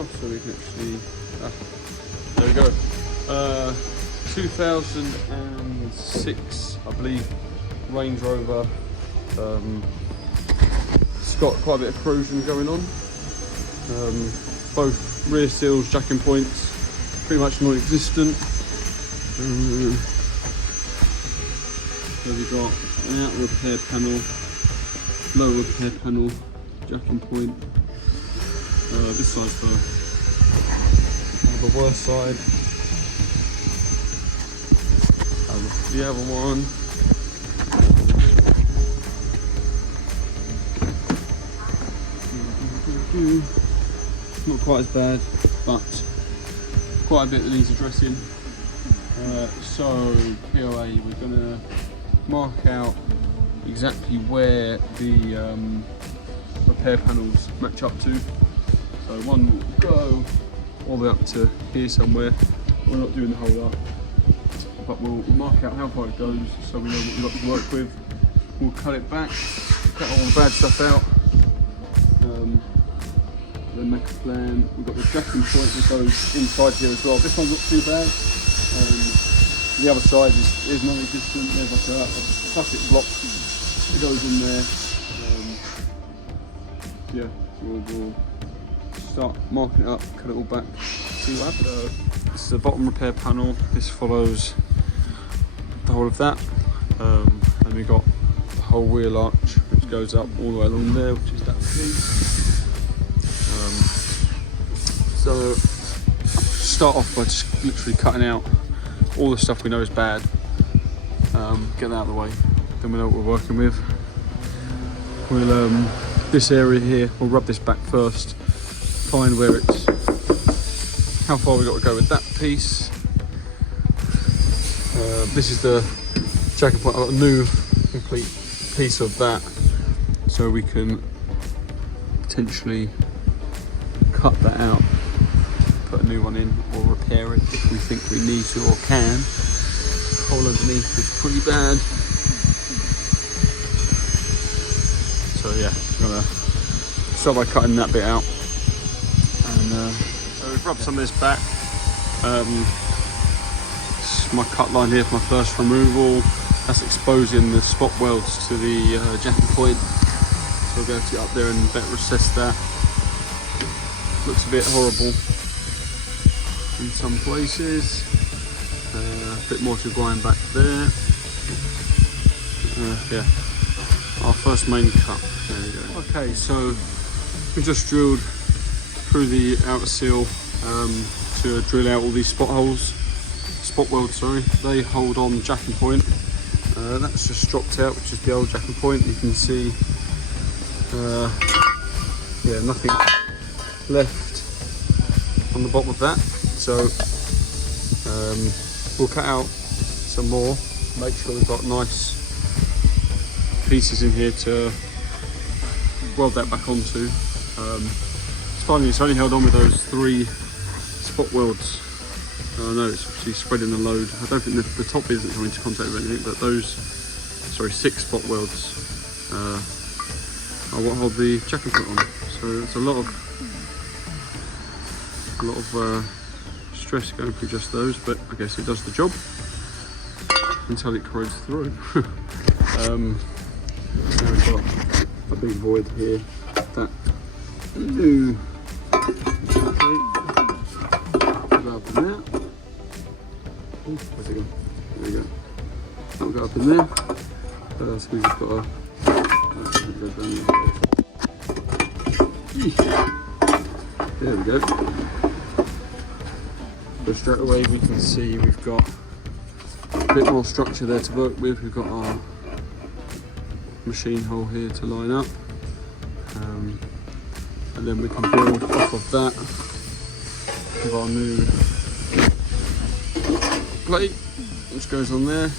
Oh, so we can actually, there we go. 2006, I believe, Range Rover. It's got quite a bit of corrosion going on. Both rear seals, jacking points, pretty much non-existent. So we've got an outer repair panel, lower repair panel, jacking point. This side's the worst side. The other one. Not quite as bad, but quite a bit that needs addressing. So POA, we're going to mark out exactly where the repair panels match up to. So one will go all the way up to here somewhere. We're not doing the whole lot, but we'll mark out how far it goes so we know what we've got to work with. We'll cut it back, cut all the bad stuff out. Then make a plan. We've got the jacking point that goes inside here as well. This one's not too bad. The other side is non-existent. There's like a plastic block that goes in there. Yeah, we'll start marking it up, cut it all back, see what happens. This is the bottom repair panel. This follows the whole of that. And we've got the whole wheel arch which goes up all the way along there, which is that piece. So start off by just literally cutting out all the stuff we know is bad, get that out of the way, then we know what we're working with. We'll this area here, we'll rub this back first, find where it's, how far we've got to go with that piece. This is the jacking point. I've got a new complete piece of that, so we can potentially cut that out, put a new one in, or repair it if we think we need to or can. The hole underneath is pretty bad. So yeah, I'm gonna start by cutting that bit out. And so we've rubbed some of this back. This is my cut line here for my first removal. That's exposing the spot welds to the jacking point. So we'll go to get up there and better assess that. Looks a bit horrible in some places. A bit more to grind back there. Yeah, our first main cut. There we go. Okay, so we just drilled through the outer seal to drill out all these spot welds. Sorry, they hold on jacking point. That's just dropped out, which is the old jacking point. You can see, yeah, nothing left on the bottom of that. So we'll cut out some more, make sure we've got nice pieces in here to weld that back onto. It's funny, it's only held on with those 3 spot welds. I know it's obviously spreading the load. I don't think the top isn't coming into contact with anything, but those, 6 spot welds are what hold the jacking point on. So it's a lot of stress going through just those, but I guess it does the job until it corrodes through. Now we've got a big void here that new. Okay, go up in there. Where's it gone? There we go. That'll go up in there. So we've just got there we go. So straight away we can see we've got a bit more structure there to work with. We've got our machine hole here to line up, and then we can build off of that with our new plate which goes on there.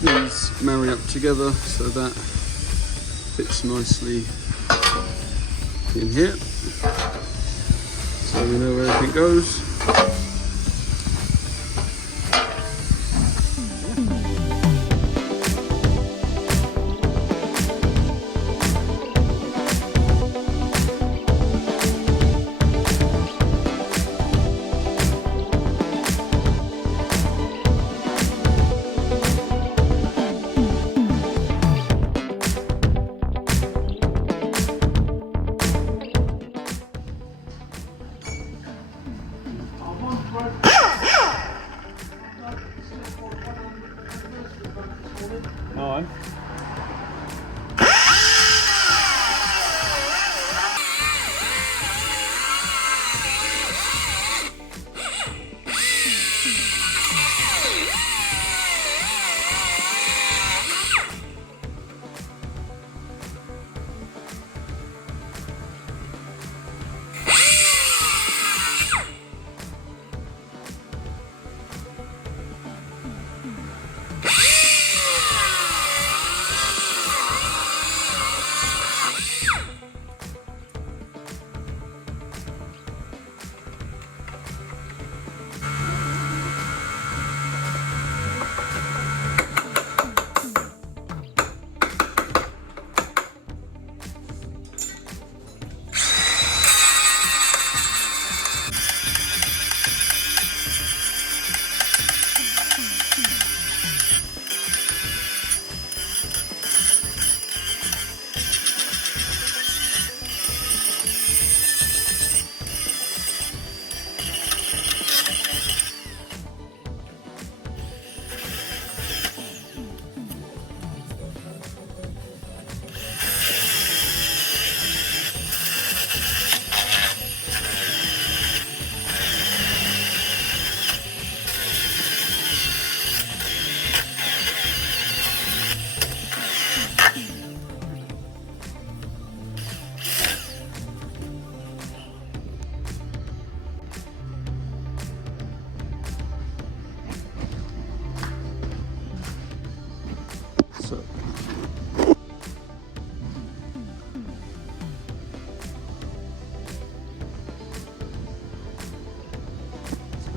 These marry up together so that fits nicely in here, so we know where everything goes.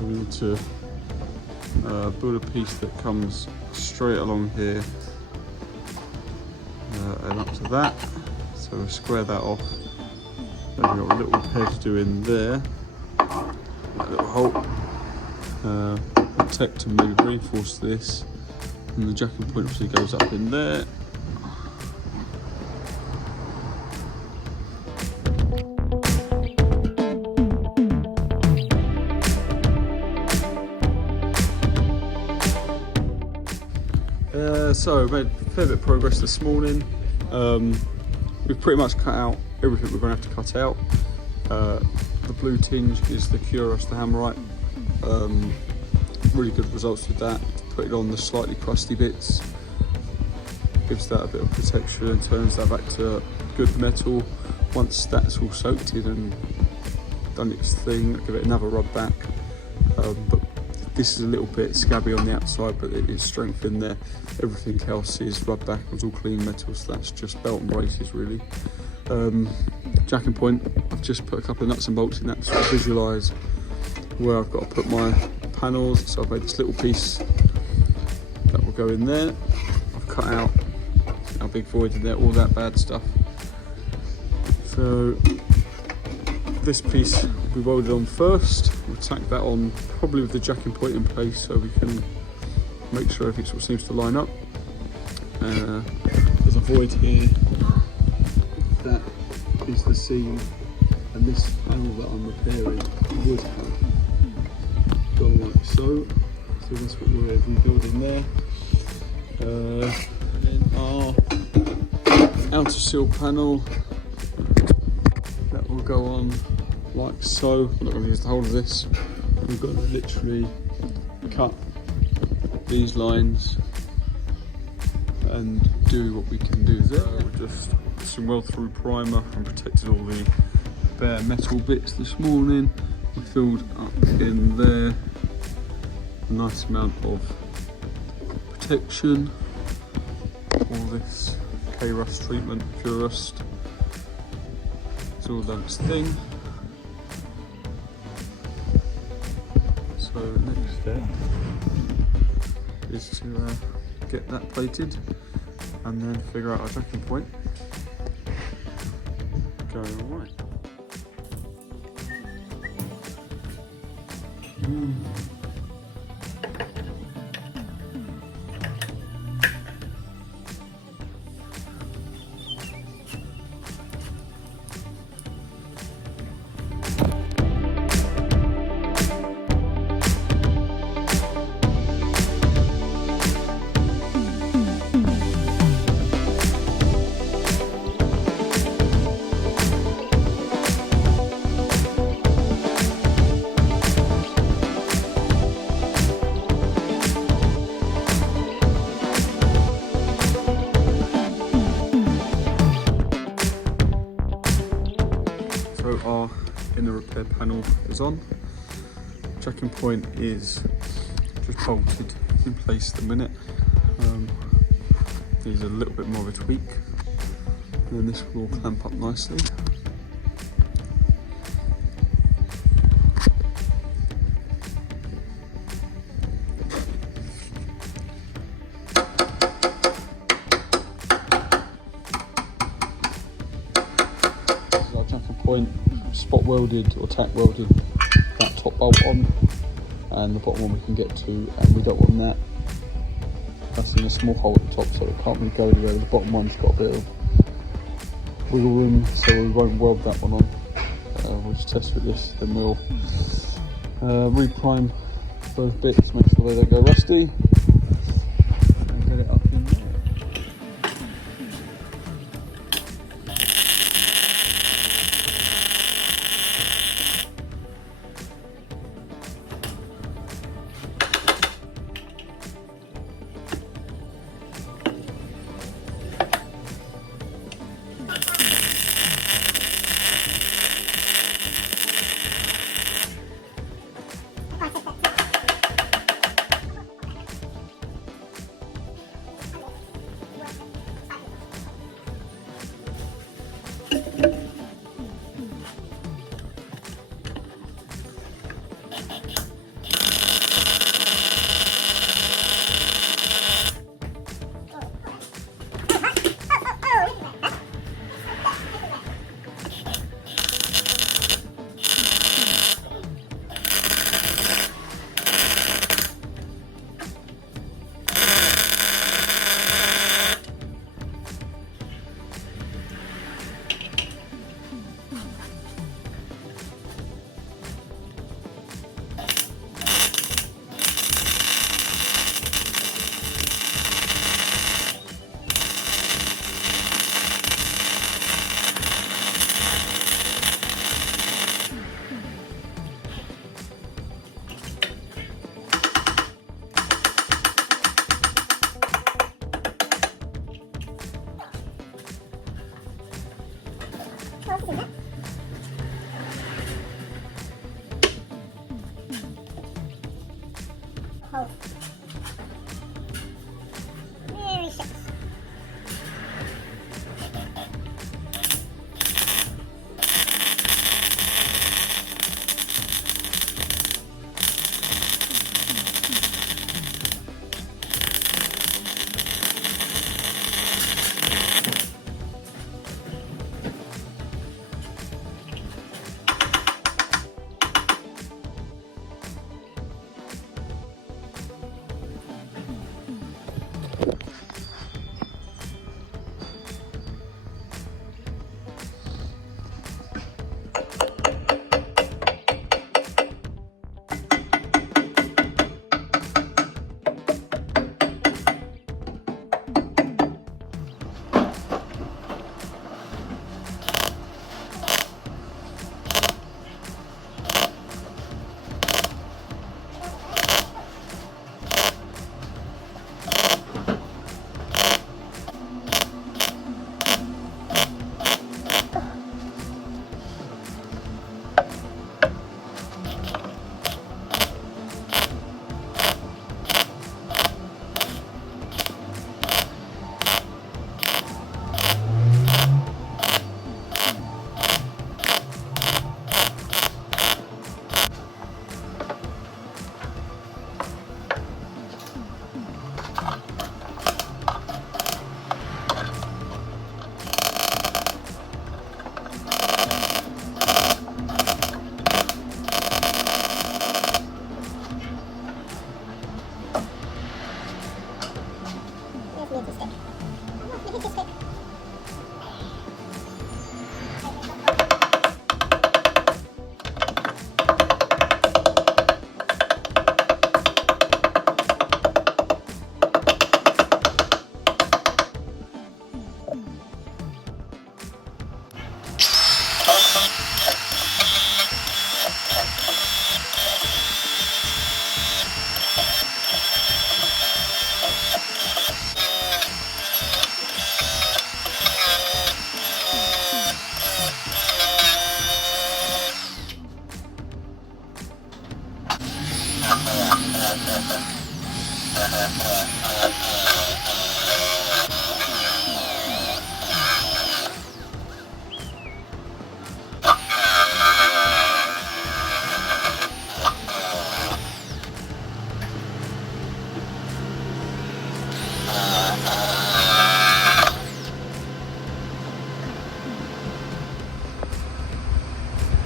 we need to build a piece that comes straight along here and up to that. So we'll square that off. Then we've got a little repair to do in there, that little hole. Protect and maybe reinforce this, and the jacking point obviously goes up in there. So we made a fair bit of progress this morning. We've pretty much cut out everything we're going to have to cut out. The blue tinge is the Curos, the Hammerite. Really good results with that. Put it on the slightly crusty bits, gives that a bit of protection and turns that back to good metal. Once that's all soaked in and done its thing, I'll give it another rub back. But this is a little bit scabby on the outside, but it is strength in there. Everything else is rubbed back, it's all clean metal, so that's just belt and braces really. Jacking point, I've just put a couple of nuts and bolts in that to sort of visualise where I've got to put my panels. So I've made this little piece that will go in there. I've cut out a big void in there, all that bad stuff. So this piece will be welded on first. We'll tack that on probably with the jacking point in place so we can make sure everything sort of seems to line up. There's a void here, that is the seam, and this panel that I'm repairing would have gone like so. So that's what we're rebuilding there. Then our outer sill panel, that will go on like so. I'm not going to use the whole of this. We've got to literally cut these lines and do what we can do there. We're just some well through primer and protected all the bare metal bits this morning. We filled up in there a nice amount of protection. All this K-rust treatment, pure rust. It's all done its thing. So next step is to get that plated and then figure out our jacking point going away. Our inner repair panel is on. Jacking point is just bolted in place at the minute. Needs a little bit more of a tweak, and then this will clamp up nicely. This is our jacking point. Spot welded or tack welded that top bolt on, and the bottom one we can get to, and we don't want that. That's in a small hole at the top, so it can't really go anywhere. The bottom one's got a bit of wiggle room, so we won't weld that one on. We'll just test with this, then we'll reprime both bits, make sure they don't go rusty, and get it up in there.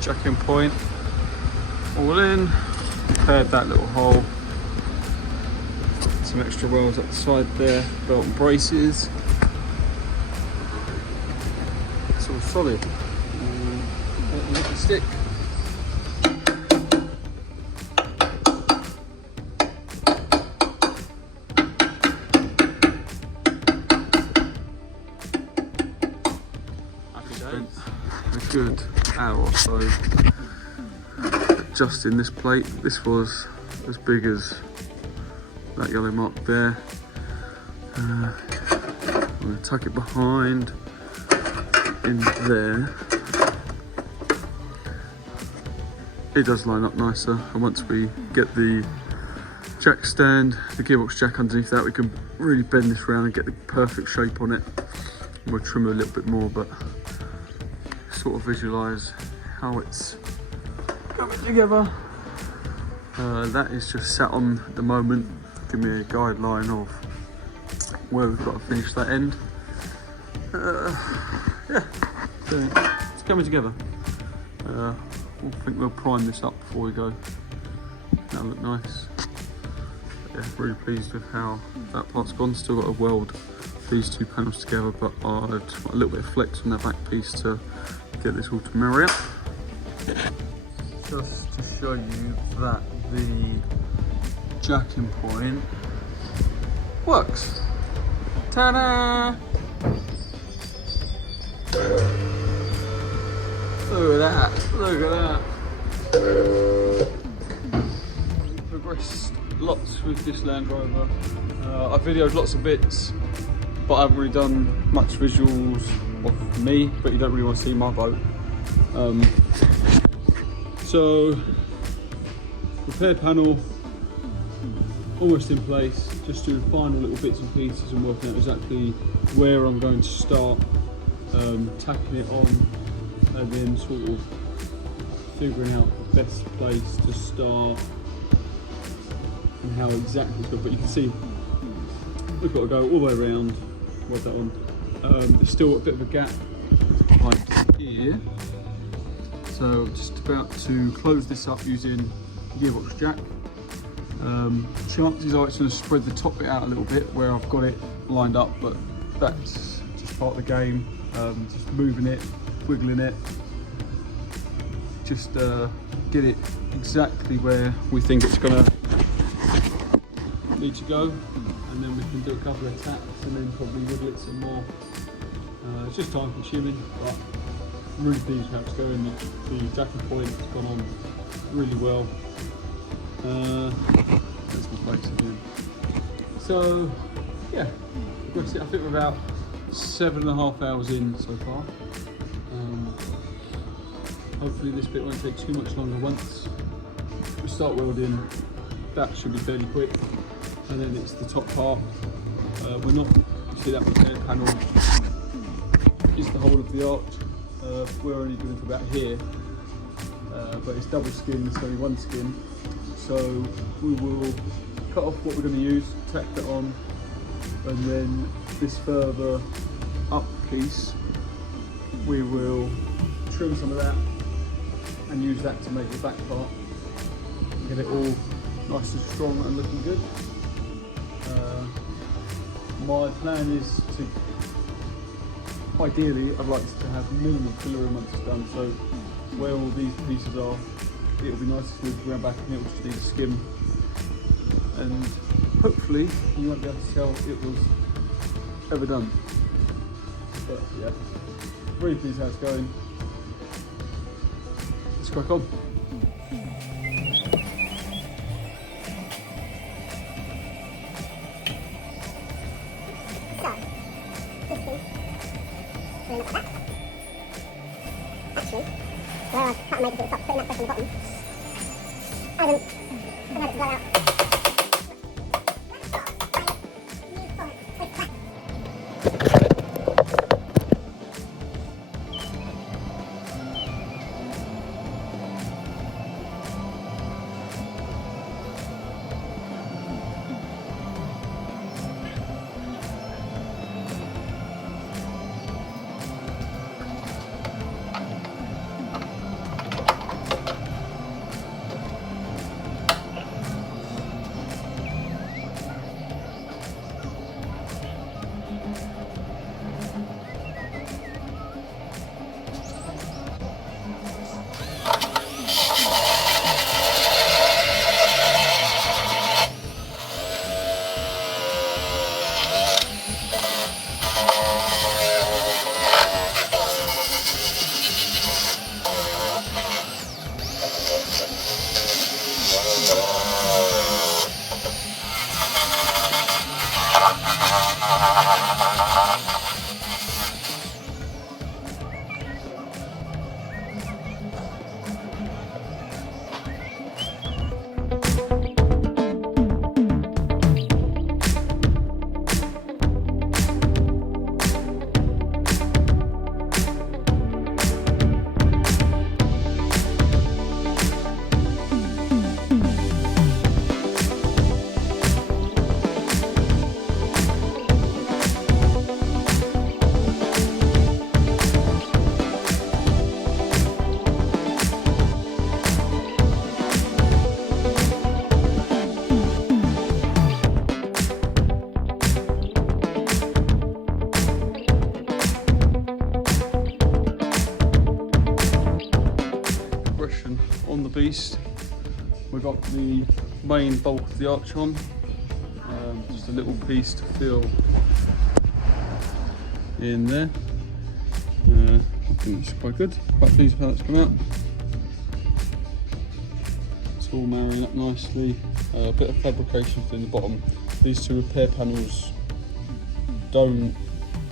jack-in point all in, repaired that little hole, some extra welds at the side there, belt and braces, it's all solid. Let it stick. A good hour or so adjusting this plate. This was as big as that yellow mark there. I'm going to tuck it behind in there. It does line up nicer, and once we get the jack stand, the gearbox jack underneath that, we can really bend this around and get the perfect shape on it. We'll trim it a little bit more, but sort of visualize how it's coming together. That is just sat on at the moment, give me a guideline of where we've got to finish that end. Yeah, so it's coming together. I think we'll prime this up before we go. That'll look nice. But yeah, really pleased with how that part's gone. Still got to weld these two panels together, but I've got a little bit of flex on that back piece to get this all to marry up. Just to show you that the jacking point works. Ta-da! Look at that, look at that. Progressed lots with this Land Rover. I've videoed lots of bits, but I haven't really done much visuals of me, but you don't really want to see my boat. So, repair panel, almost in place, just doing final little bits and pieces and working out exactly where I'm going to start, tacking it on, and then sort of figuring out the best place to start and how exactly it's going. But you can see we've got to go all the way around. Weld that on. There's still a bit of a gap behind here, so just about to close this up using gearbox jack. Chances are it's going to spread the top bit out a little bit where I've got it lined up, but that's just part of the game. Just moving it, wiggling it, just get it exactly where we think it's going to need to go, and then we can do a couple of taps and then probably wiggle it some more. It's just time consuming, but I'm really pleased how it's going. The jacking point has gone on really well. That's my place again. So yeah, I think we're about 7.5 hours in so far. Hopefully this bit won't take too much longer. Once we start welding, that should be fairly quick, and then it's the top part. We're not, you see that repair panel is the whole of the arch. We're only going for about here, but it's double skin, it's only one skin. So we will cut off what we're going to use, tack that on, and then this further up piece, we will trim some of that and use that to make the back part. Get it all nice and strong and looking good. My plan is to, ideally, I'd like to have minimal pillory once it's done, so where all these pieces are, it'll be nice to move around back and it'll just need a skim. And hopefully you won't be able to tell it was ever done. But yeah, really pleased how it's going. Let's crack on. Actually, where I cut and made it to the top, putting that pressure on the bottom, I've had it to blow out. progression on the beast. We've got the main bulk of the arch on, just a little piece to fill in there. I think it's quite good, quite pleased with how it's come out. It's all marrying up nicely. A bit of fabrication in the bottom. These two repair panels don't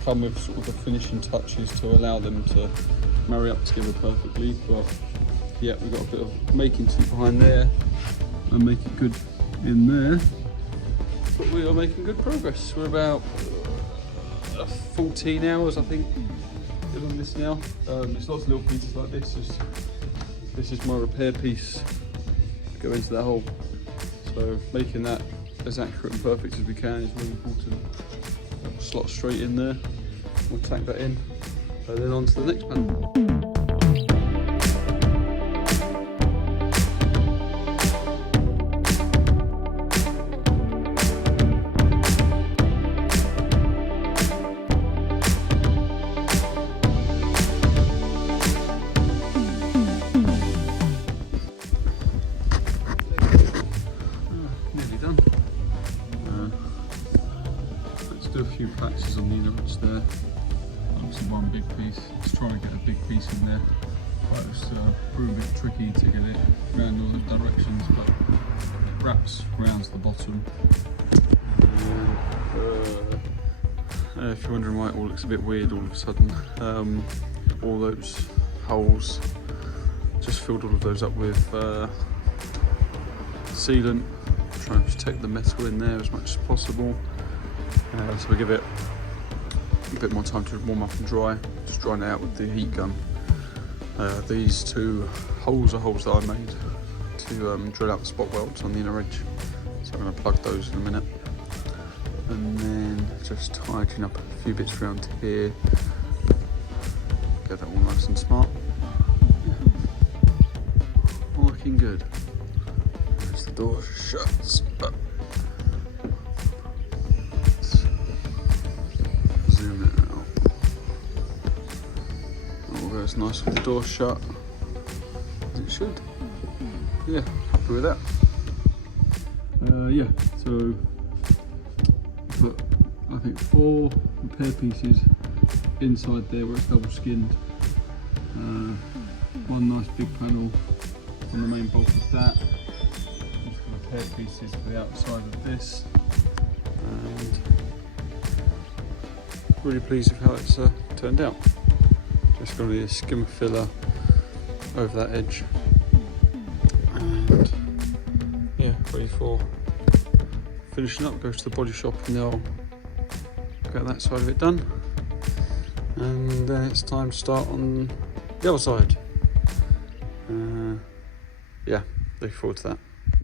come with sort of the finishing touches to allow them to marry up together perfectly, but yeah, we've got a bit of making to behind there and make it good in there. But we are making good progress. We're about 14 hours, I think, on this now. There's lots of little pieces like this. This is my repair piece to go into that hole. So making that as accurate and perfect as we can is really important. We'll slot straight in there. We'll tack that in, and then on to the next panel. Do a few patches on the edge there. Obviously one big piece. Let's try and get a big piece in there. But it's proved a bit tricky to get it around all those directions, but it wraps around to the bottom. And, if you're wondering why it all looks a bit weird all of a sudden, all those holes, just filled all of those up with sealant. Try and protect the metal in there as much as possible. So we give it a bit more time to warm up and dry, just drying it out with the heat gun. These two holes are holes that I made to drill out the spot welds on the inner edge. So I'm going to plug those in a minute. And then just tidying up a few bits around here. Get that all nice and smart. Yeah. All looking good. There's the door shuts. It's nice with the door shut, as it should. Yeah, happy with that. Yeah, so put I think 4 repair pieces inside there where it's double skinned. One nice big panel on the main bulk of that. Just got repair pieces for the outside of this, and really pleased with how it's turned out. Just going to be a skimmer filler over that edge, and yeah, ready for finishing up. Go to the body shop and they'll get that side of it done, and then it's time to start on the other side. Yeah, looking forward to that.